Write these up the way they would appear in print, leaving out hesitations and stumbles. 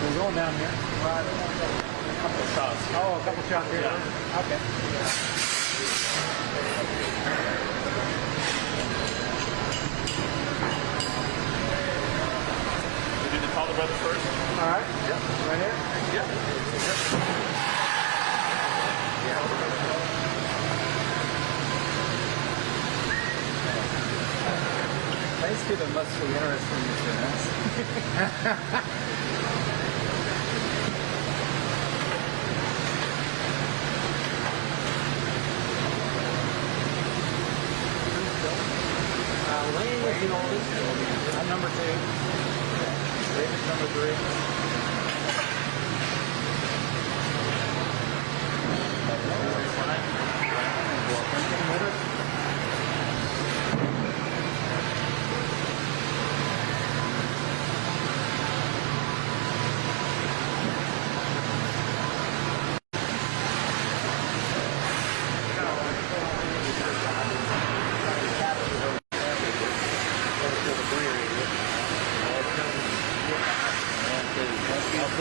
We're going down here. A couple of shots. Oh, a couple shots here. Yeah. Okay. We do the Calder Brothers first. All right. Yep. Right here. Yep. Thanksgiving must be interesting to us. Wayne is the oldest. I'm number 2. David's number 3.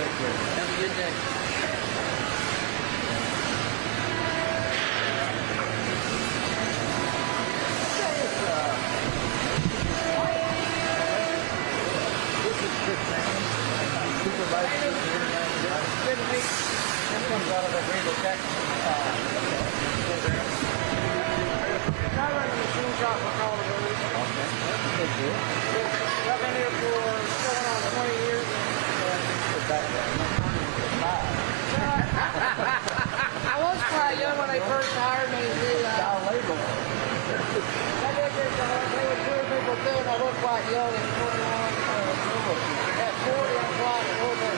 Have a good day. This comes out of the Greenville Tech program. I run the machine shop for Calder Brothers. Okay. That's good. I've been here for going on 20 years. I was quite young when they first hired me. Child labor. I did this, they were 2 people too, and I looked quite young at 21. At 40, I'm quite older.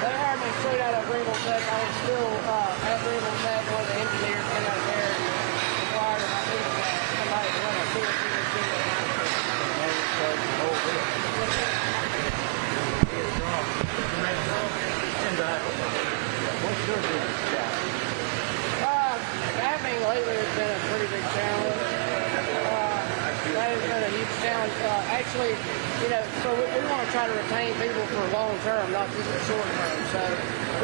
They hired me straight out of Greenville Tech. I was still at Greenville Tech, one of the engineers came out there and inquired if I needed somebody to run a CNC machine. What's your biggest challenge? Mapping lately has been a pretty big challenge. That has been a huge challenge. Actually, you know, so we want to try to retain people for long term, not just the short term. So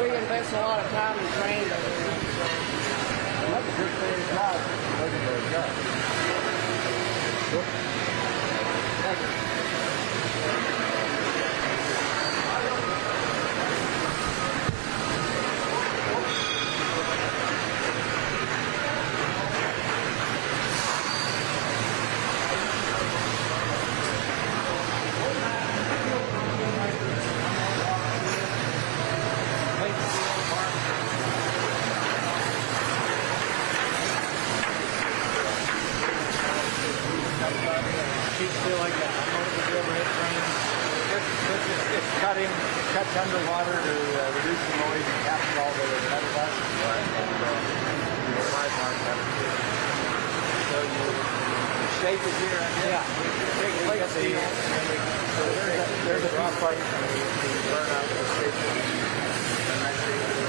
we invest a lot of time in training them. That's a good thing. Legendary job. Thank you. It's cutting, it cuts underwater to reduce the noise and capture all the metal dust. Right. So the shape is here, I guess. Yeah. Big plate steel. So there's a drop pipe and we burn out the shape. And that shape is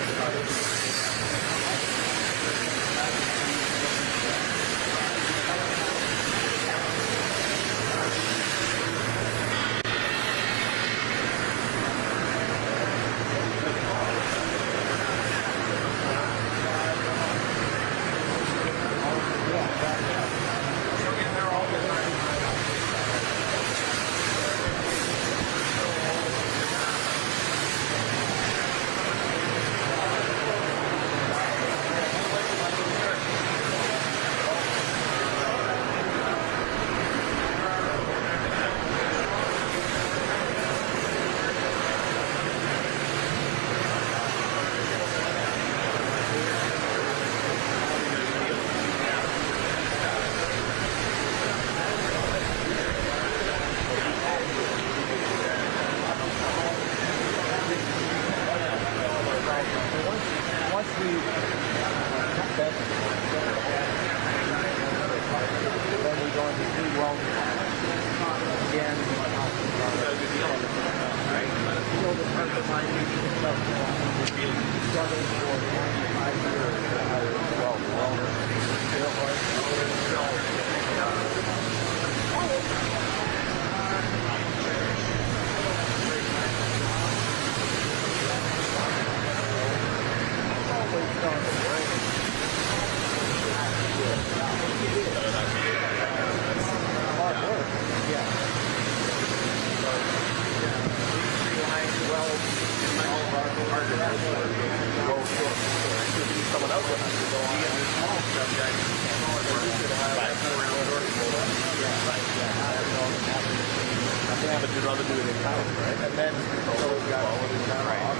but you'd rather do it in house, right? And then so we've got all of these off.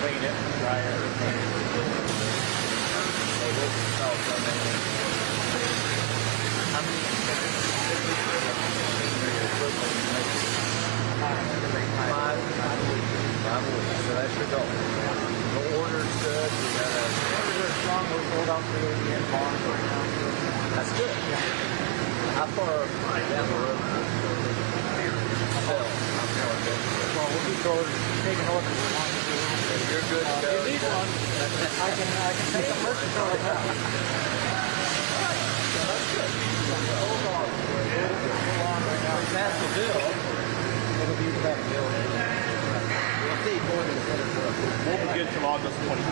Clean it, dry it, paint it. They will sell from it. How many Five weeks. So that's your goal. The order's good. We got a orders are strong. We're sold out for the end barn right now. That's good. How far down the road? Well, we'll be taking orders as long as we want to. You're good to go. These ones, I can take a merchant order now. That's good. Hold on. Pass the bill. It'll be better bill. We'll see more than We'll be good till August 2020.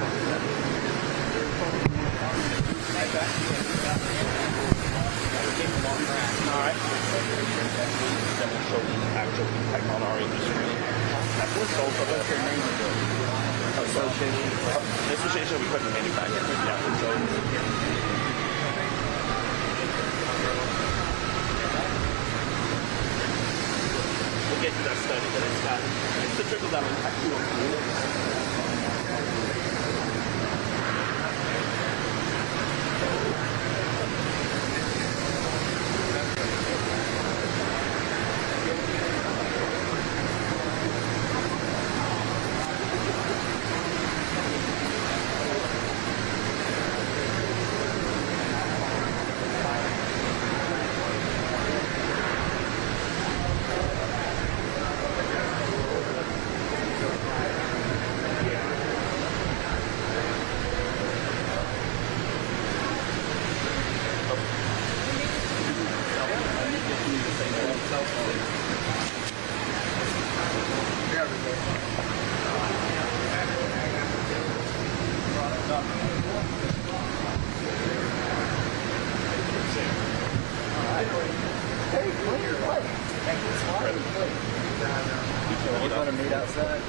All right. Then we'll show the actual impact on our industry. That's what's sold for the Association of Equipment Manufacturers. Yeah. So, we'll get to that study, but it's the trickle down impact too on communities. We're going to meet outside.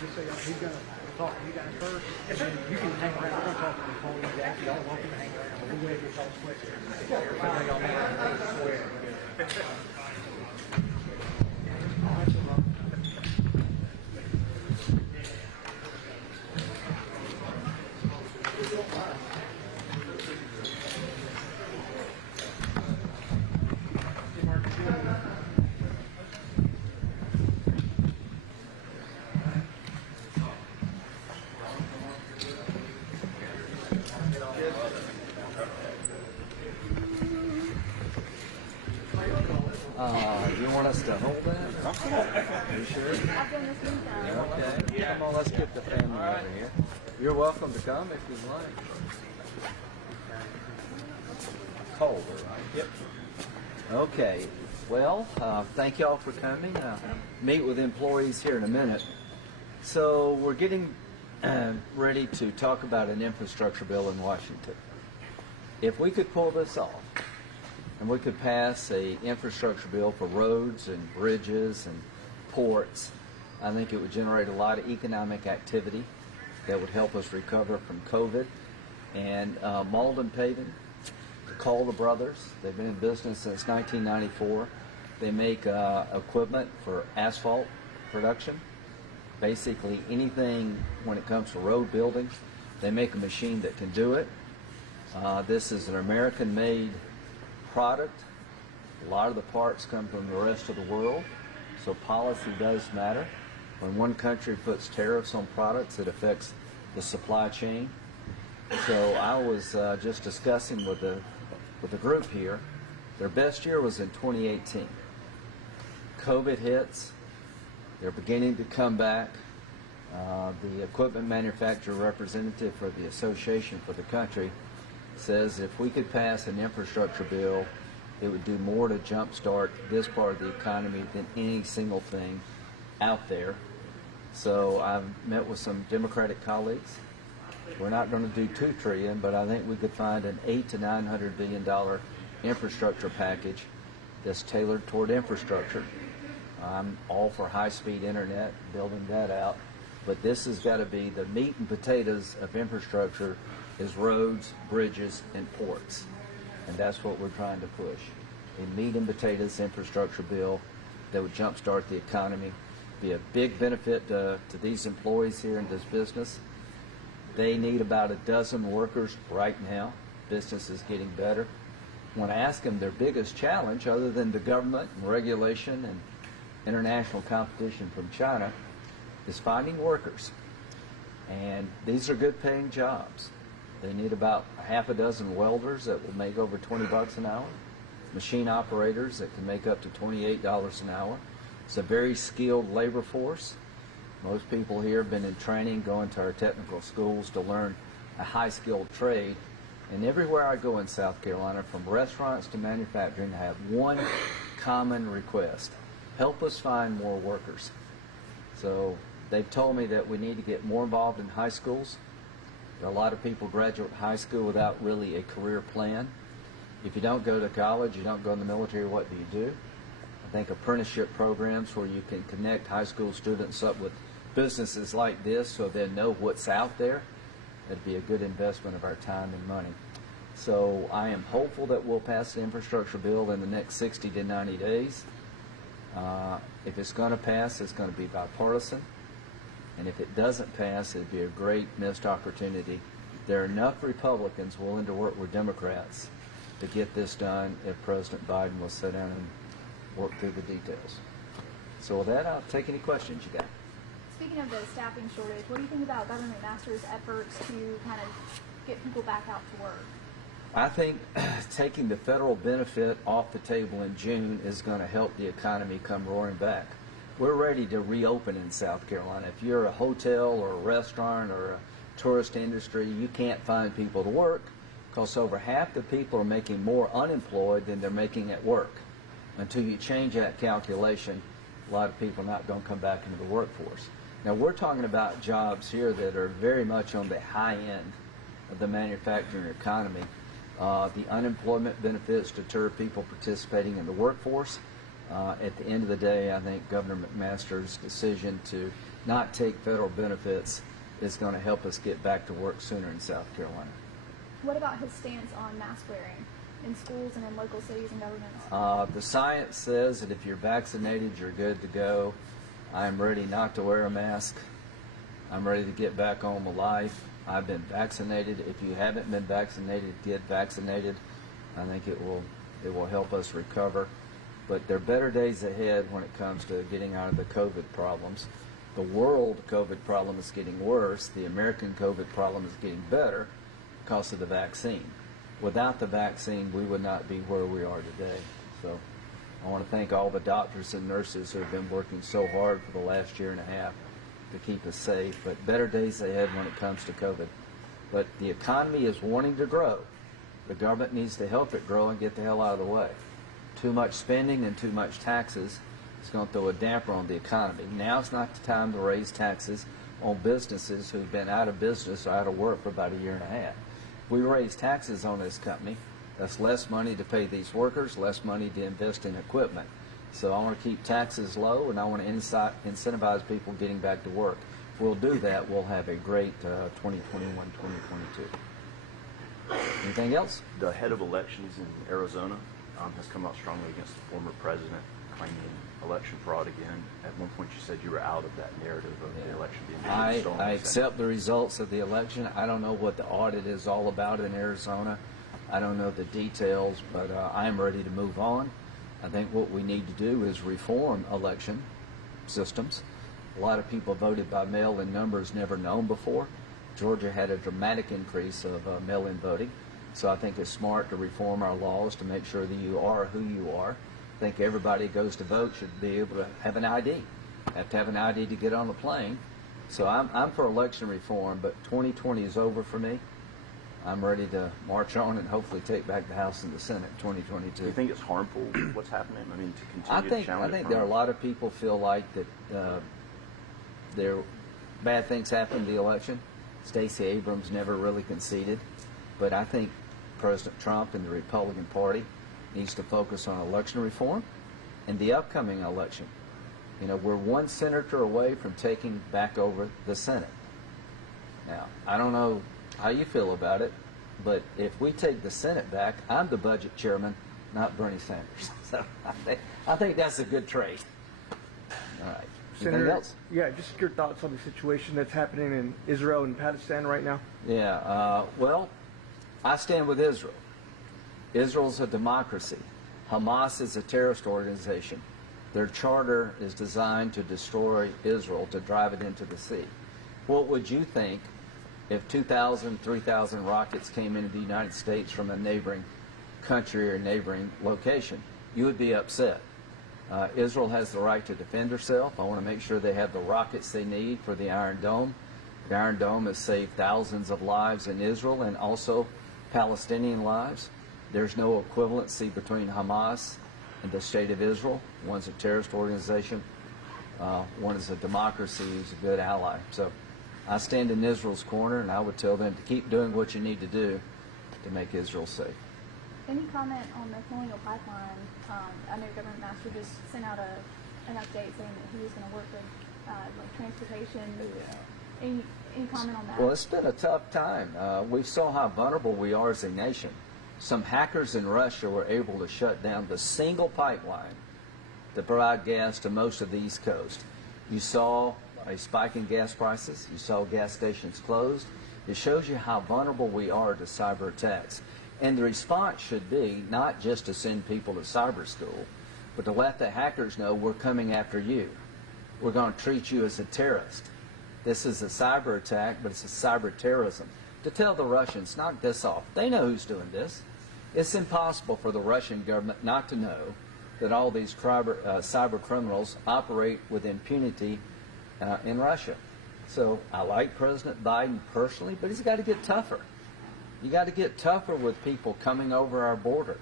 Just say he's going to talk to you guys first. Yes, sir. You can hang around. We're going to talk to the employees after. Y'all welcome to hang around. We'll wait for y'all's questions. I know y'all know how to swear. You want us to hold that? Are you sure? I've done this many times. Okay. Come on, let's get the family over here. You're welcome to come if you'd like. Colder, right? Yep. Okay. Well, thank y'all for coming. Meet with employees here in a minute. So we're getting ready to talk about an infrastructure bill in Washington. If we could pull this off, and we could pass a infrastructure bill for roads and bridges and ports, I think it would generate a lot of economic activity that would help us recover from COVID. And Mauldin Paving, call the brothers. They've been in business since 1994. They make equipment for asphalt production. Basically anything when it comes to road building, they make a machine that can do it. This is an American-made product. A lot of the parts come from the rest of the world, so policy does matter. When one country puts tariffs on products, it affects the supply chain. So I was just discussing with the group here. Their best year was in 2018. COVID hits. They're beginning to come back. The equipment manufacturer representative for the association for the country says if we could pass an infrastructure bill, it would do more to jumpstart this part of the economy than any single thing out there. So I've met with some Democratic colleagues. We're not going to do $2 trillion, but I think we could find an $800 to $900 billion infrastructure package that's tailored toward infrastructure. I'm all for high-speed internet, building that out, but this has got to be the meat and potatoes of infrastructure is roads, bridges, and ports, and that's what we're trying to push. A meat and potatoes infrastructure bill that would jumpstart the economy, be a big benefit to these employees here in this business. They need about a dozen workers right now. Business is getting better. When I ask them their biggest challenge, other than the government and regulation and international competition from China, is finding workers. And these are good paying jobs. They need about a half a dozen welders that will make over $20 an hour, machine operators that can make up to $28 an hour. It's a very skilled labor force. Most people here have been in training, going to our technical schools to learn a high-skilled trade. And everywhere I go in South Carolina, from restaurants to manufacturing, I have one common request: help us find more workers. So they've told me that we need to get more involved in high schools. There are a lot of people graduate high school without really a career plan. If you don't go to college, you don't go in the military, what do you do? I think apprenticeship programs where you can connect high school students up with businesses like this so they know what's out there, that'd be a good investment of our time and money. So I am hopeful that we'll pass the infrastructure bill in the next 60 to 90 days. If it's going to pass, it's going to be bipartisan. And if it doesn't pass, it'd be a great missed opportunity. There are enough Republicans willing to work with Democrats to get this done if President Biden will sit down and work through the details. So with that, I'll take any questions you got. Speaking of the staffing shortage, what do you think about Government Master's efforts to kind of get people back out to work? I think taking the federal benefit off the table in June is going to help the economy come roaring back. We're ready to reopen in South Carolina. If you're a hotel or a restaurant or a tourist industry, you can't find people to work because over half the people are making more unemployed than they're making at work. Until you change that calculation, a lot of people are not going to come back into the workforce. Now, we're talking about jobs here that are very much on the high end of the manufacturing economy. The unemployment benefits deter people participating in the workforce. At the end of the day, I think Governor McMaster's decision to not take federal benefits is going to help us get back to work sooner in South Carolina. What about his stance on mask wearing in schools and in local cities and governments? The science says that if you're vaccinated, you're good to go. I'm ready not to wear a mask. I'm ready to get back on with life. I've been vaccinated. If you haven't been vaccinated, get vaccinated. I think it will help us recover. But there are better days ahead when it comes to getting out of the COVID problems. The world COVID problem is getting worse. The American COVID problem is getting better because of the vaccine. Without the vaccine, we would not be where we are today. So I want to thank all the doctors and nurses who have been working so hard for the last year and a half to keep us safe. But better days ahead when it comes to COVID. But the economy is wanting to grow. The government needs to help it grow and get the hell out of the way. Too much spending and too much taxes is going to throw a damper on the economy. Now's not the time to raise taxes on businesses who've been out of business or out of work for about a year and a half. If we raise taxes on this company, that's less money to pay these workers, less money to invest in equipment. So I want to keep taxes low, and I want to incentivize people getting back to work. If we'll do that, we'll have a great 2021, 2022. Anything else? The head of elections in Arizona has come out strongly against the former president, claiming election fraud again. At one point you said you were out of that narrative of the election being stolen. I accept the results of the election. I don't know what the audit is all about in Arizona. I don't know the details, but I'm ready to move on. I think what we need to do is reform election systems. A lot of people voted by mail in numbers never known before. Georgia had a dramatic increase of mail-in voting. So I think it's smart to reform our laws to make sure that you are who you are. I think everybody who goes to vote should be able to have an ID. Have to have an ID to get on the plane. So I'm for election reform, but 2020 is over for me. I'm ready to march on and hopefully take back the House and the Senate in 2022. Do you think it's harmful what's happening? I mean, to continue to challenge I think it there are a from- lot of people feel like that there bad things happened in the election. Stacey Abrams never really conceded, but I think President Trump and the Republican Party needs to focus on election reform and the upcoming election. You know, we're one senator away from taking back over the Senate. Now, I don't know how you feel about it, but if we take the Senate back, I'm the budget chairman, not Bernie Sanders. So I think that's a good trade. All right. Anything Senator, else? yeah, just your thoughts on the situation that's happening in Israel and Palestine right now. Yeah, well, I stand with Israel. Israel's a democracy. Hamas is a terrorist organization. Their charter is designed to destroy Israel, to drive it into the sea. What would you think if 2,000, 3,000 rockets came into the United States from a neighboring country or neighboring location? You would be upset. Israel has the right to defend herself. I want to make sure they have the rockets they need for the Iron Dome. The Iron Dome has saved thousands of lives in Israel and also Palestinian lives. There's no equivalency between Hamas and the State of Israel. One's a terrorist organization. One is a democracy who's a good ally. So I stand in Israel's corner, and I would tell them to keep doing what you need to do to make Israel safe. Any comment on the Colonial Pipeline? I know Government Master just sent out an update saying that he was going to work with like transportation. Any comment on that? Well, it's been a tough time. We saw how vulnerable we are as a nation. Some hackers in Russia were able to shut down the single pipeline that provide gas to most of the East Coast. You saw a spike in gas prices. You saw gas stations closed. It shows you how vulnerable we are to cyber attacks. And the response should be not just to send people to cyber school, but to let the hackers know we're coming after you. We're going to treat you as a terrorist. This is a cyber attack, but it's a cyber terrorism. To tell the Russians, knock this off. They know who's doing this. It's impossible for the Russian government not to know that all these cyber criminals operate with impunity in Russia. So I like President Biden personally, but he's got to get tougher. You got to get tougher with people coming over our border.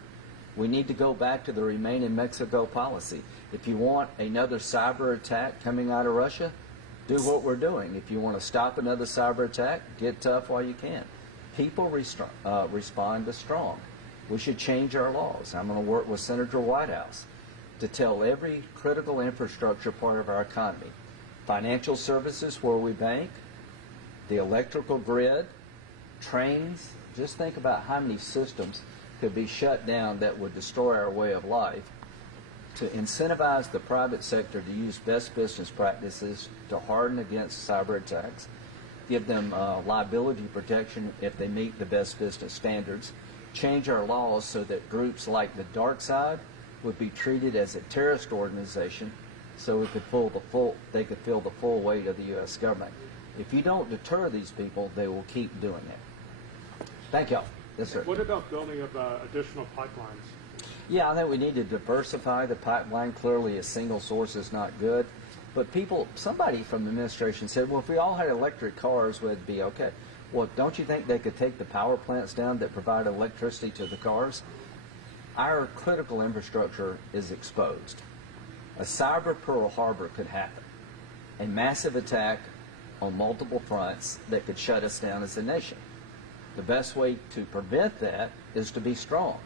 We need to go back to the Remain in Mexico policy. If you want another cyber attack coming out of Russia, do what we're doing. If you want to stop another cyber attack, get tough while you can. People respond to strong. We should change our laws. I'm going to work with Senator Whitehouse to tell every critical infrastructure part of our economy, financial services where we bank, the electrical grid, trains. Just think about how many systems could be shut down that would destroy our way of life. To incentivize the private sector to use best business practices to harden against cyber attacks, give them liability protection if they meet the best business standards, change our laws so that groups like the dark side would be treated as a terrorist organization, so they could feel the full weight of the U.S. government. If you don't deter these people, they will keep doing it. Thank y'all. Yes, sir. What about building of additional pipelines? Yeah, I think we need to diversify the pipeline. Clearly, a single source is not good. But somebody from the administration said, well, if we all had electric cars, we'd be okay. Well, don't you think they could take the power plants down that provide electricity to the cars? Our critical infrastructure is exposed. A cyber Pearl Harbor could happen. A massive attack on multiple fronts that could shut us down as a nation. The best way to prevent that is to be strong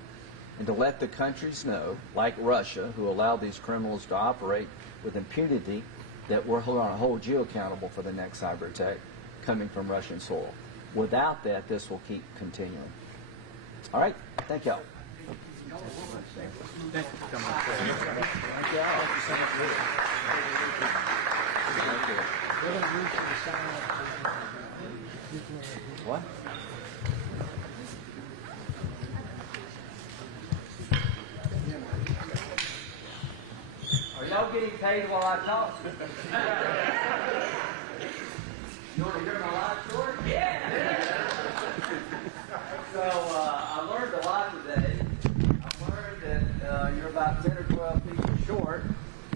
and to let the countries know, like Russia, who allow these criminals to operate with impunity, that we're going to hold you accountable for the next cyber attack coming from Russian soil. Without that, this will keep continuing. All right, thank y'all. Thank you for coming. What? Are y'all getting paid while I talk? You want to hear my life story? Yeah!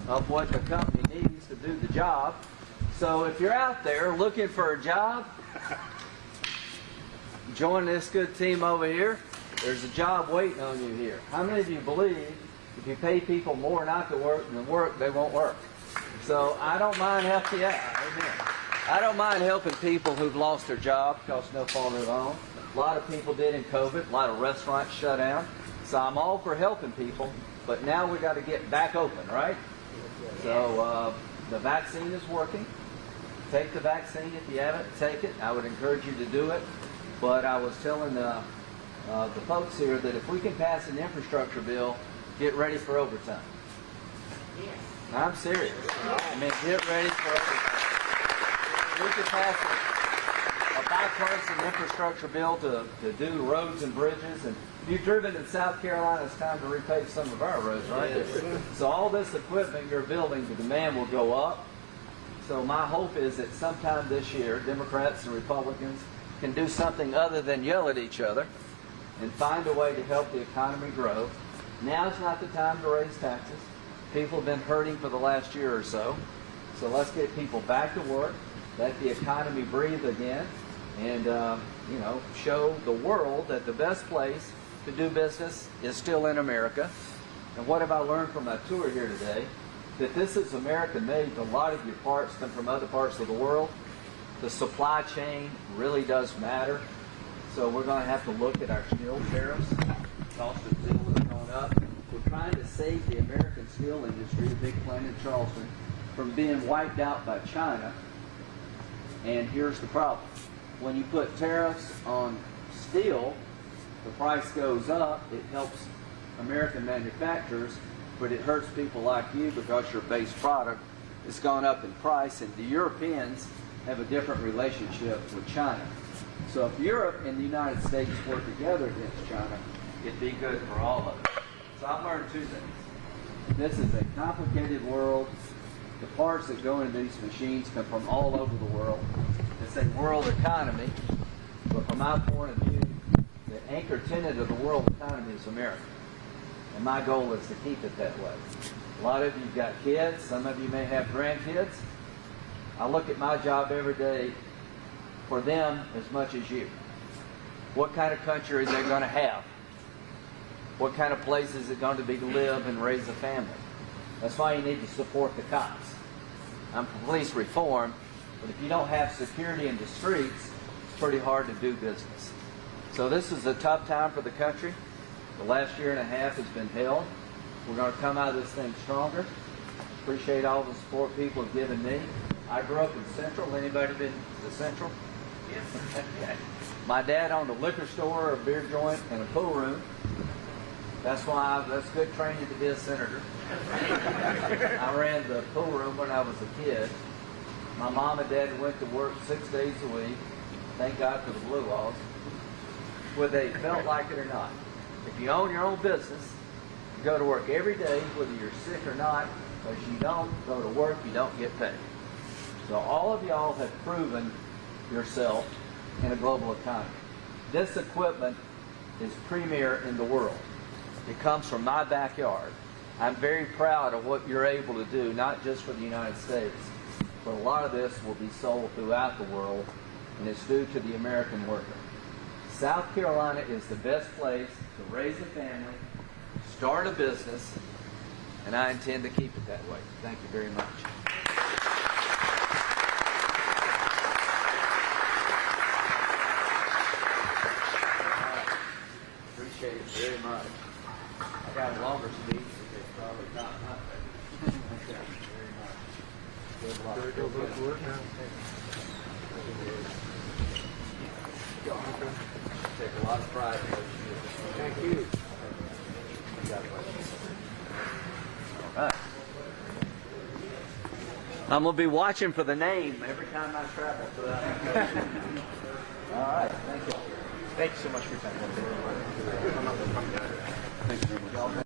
of what the company needs to do the job. So if you're out there looking for a job, join this good team over here. There's a job waiting on you here. How many of you believe if you pay people more not to work than work, they won't work? So I don't mind helping. Yeah, amen. I don't mind helping people who've lost their job because no fault of their own. A lot of people did in COVID. A lot of restaurants shut down. So I'm all for helping people, but now we got to get back open, right? So the vaccine is working. Take the vaccine if you haven't. Take it. I would encourage you to do it. But I was telling the folks here that if we can pass an infrastructure bill, get ready for overtime. I'm serious. I mean, get ready for overtime. We could pass a bipartisan infrastructure bill to do roads and bridges. And if you've driven in South Carolina, it's time to repave some of our roads, right? Yes. So all this equipment you're building, the demand will go up. So my hope is that sometime this year, Democrats and Republicans can do something other than yell at each other and find a way to help the economy grow. Now's not the time to raise taxes. People have been hurting for the last year or so. So let's get people back to work, let the economy breathe again, and show the world that the best place to do business is still in America. And what have I learned from my tour here today? That this is American-made. A lot of your parts come from other parts of the world. The supply chain really does matter. So we're going to have to look at our steel tariffs. Cost of steel has gone up. We're trying to save the American steel industry, the big plant in Charleston, from being wiped out by China. And here's the problem. When you put tariffs on steel, the price goes up. It helps American manufacturers, but it hurts people like you because your base product has gone up in price, and the Europeans have a different relationship with China. So if Europe and the United States work together against China, it'd be good for all of us. So I've learned two things. This is a complicated world. The parts that go into these machines come from all over the world. It's a world economy, but from my point of view, the anchor tenant of the world economy is America. And my goal is to keep it that way. A lot of you've got kids. Some of you may have grandkids. I look at my job every day for them as much as you. What kind of country are they going to have? What kind of place is it going to be to live and raise a family? That's why you need to support the cops. I'm for police reform, but if you don't have security in the streets, it's pretty hard to do business. So this is a tough time for the country. The last year and a half has been hell. We're going to come out of this thing stronger. Appreciate all the support people have given me. I grew up in Central. Anybody been to Central? Yes. Okay. My dad owned a liquor store, a beer joint, and a pool room. That's good training to be a senator. I ran the pool room when I was a kid. My mom and dad went to work 6 days a week. Thank God for the blue laws. Whether they felt like it or not. If you own your own business, you go to work every day, whether you're sick or not, because you don't go to work, you don't get paid. So all of y'all have proven yourself in a global economy. This equipment is premier in the world. It comes from my backyard. I'm very proud of what you're able to do, not just for the United States, but a lot of this will be sold throughout the world, and it's due to the American worker. South Carolina is the best place to raise a family, start a business, and I intend to keep it that way. Thank you very much. Appreciate it very much. I got a longer speech, but it's probably not my favorite. Thank you very much. Good luck. Should we go back to work now? Take a lot of pride in what you do. Thank you. All right. I'm going to be watching for the name every time I travel throughout the country. All right. Thank you. Thank you so much for your time. Thank you very much.